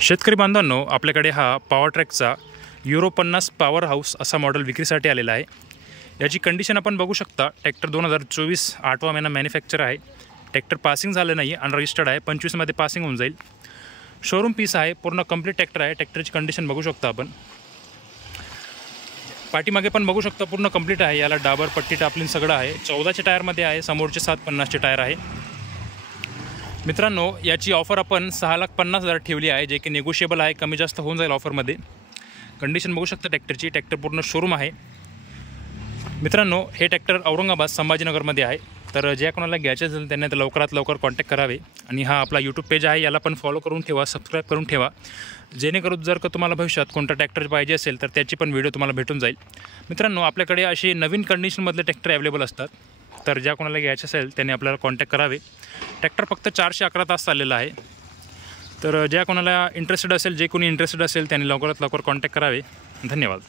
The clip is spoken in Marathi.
शेतकरी बांधवांनो, आपल्याकडे हा पॉवर ट्रॅकचा युरो 50 पॉवर हाऊस असा मॉडेल विक्रीसाठी आलेला आहे। याची कंडिशन आपण बघू शकता। ट्रॅक्टर 2024 8वा महिना मॅन्युफॅक्चर आहे। ट्रॅक्टर पासिंग झालं नाही, अनरजिस्टर्ड आहे। 25 मध्ये पासिंग होऊन जाईल। शोरूम पीस आहे, पूर्ण कंप्लीट ट्रॅक्टर आहे। ट्रॅक्टरची कंडिशन बघू शकता आपण। पाठीमागे पण बघू शकता पूर्ण कंप्लीट आहे। याला डाबर पट्टी टापलिन सगळं आहे। 14चे टायरमध्ये आहे, समोरचे 750चे टायर आहे। मित्रांनो, याची ऑफर आपण 6,50,000 ठेवली आहे, जे की निगोशिएबल आहे, कमी जास्त होऊन जाईल ऑफरमध्ये। कंडिशन बघू शकता ट्रॅक्टरची। ट्रॅक्टर पूर्ण शोरूम आहे। मित्रांनो, हे ट्रॅक्टर औरंगाबाद संभाजीनगरमध्ये आहे। तर ज्या कोणाला घ्यायचे असेल त्यांनी तर लवकरात लवकर कॉन्टॅक्ट करावे। आणि हा आपला यूट्यूब पेज आहे, याला पण फॉलो करून ठेवा, सबस्क्राईब करून ठेवा, जेणेकरून जर का तुम्हाला भविष्यात कोणता ट्रॅक्टर पाहिजे असेल तर त्याची पण व्हिडिओ तुम्हाला भेटून जाईल। मित्रांनो, आपल्याकडे असे नवीन कंडिशनमधले ट्रॅक्टर अवेलेबल असतात। तर ज्या कोणाला घ्यायचे असेल त्यांनी आपल्याला कॉन्टॅक्ट करावे। ट्रॅक्टर फक्त 411 तास चाललेला आहे। तर ज्या कोणाला इंटरेस्टेड असेल, जे कोणी इंटरेस्टेड असेल त्यांनी लवकरात लवकर कॉन्टॅक्ट करावे। धन्यवाद।